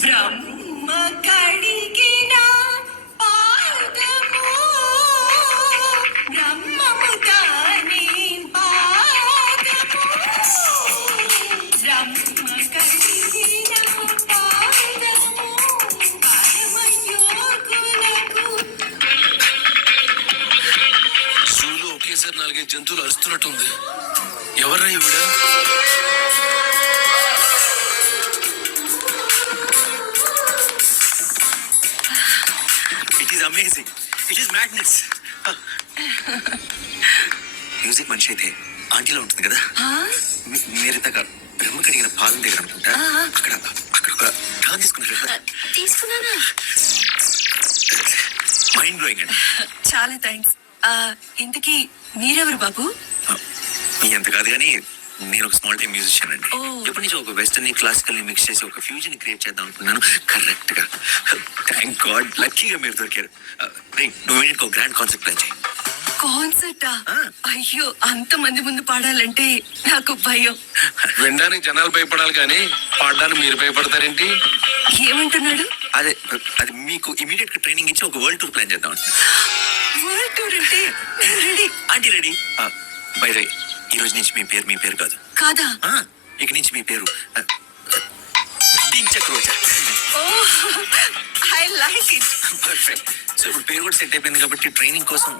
బ్రహ్మ కడిగిన పాదము బ్రహ్మము దాని పాదము బ్రహ్మ కడిగిన పాదము పరమయోగులకు జూలో ఒకేసారి 4-5 జంతువులు అరుస్తున్నట్టుంది. ఎవర్రా ఈవిడ? It is amazing. It is madness. Music మనిషి అయితే ఆంటీలో ఉంటుంది కదా. మీరు ఇంతగా బ్రహ్మ కడిగిన పాదం దగ్గర అనుకుంటా. అక్కడ అక్కడ ఒక డాన్ తీసుకున్నానా? మైండ్ బ్లోయింగ్ అండి. చాలా థ్యాంక్స్. ఇంతకీ మీరెవరు బాబు? మీ అంత కాదు కానీ నేను ఒక స్మాల్ టైం మ్యూజిషియన్ అండి. ఓ. ఎప్పటి నుంచి ఒక వెస్టర్న్ క్లాసికల్ మిక్స్ చేసి ఒక ఫ్యూజన్ క్రియేట్ చేద్దాం అనుకున్నాను. కరెక్ట్ గా థ్యాంక్ గాడ్ లక్కీగా మీరు దొరికారు. నువ్వు ఒక గ్రాండ్ కాన్సెప్ట్ ప్లాన్ చేయి. కాన్సర్టా? అయ్యో, అంత మంది ముందు పాడాలంటే నాకు భయం. వినడానికి జనాలు భయపడాలి కానీ పాడడానికి మీరు భయపడతారేంటి? ఏమంటున్నాడు? అదే అది మీకు ఇమీడియట్ గా ట్రైనింగ్ ఇచ్చి ఒక వరల్డ్ టూర్ ప్లాన్ చేద్దాం. వరల్డ్ టూర్ అంటే ready. Aunty ready. By the way, ఈ రోజు నుంచి మీ పేరు కాదు. కాదా? ఇక నుంచి మీ పేరు Dhinchak Roja. I like it. Perfect. So ఇప్పుడు పేరు కూడా సెట్ అయిపోయింది కాబట్టి ట్రైనింగ్ కోసం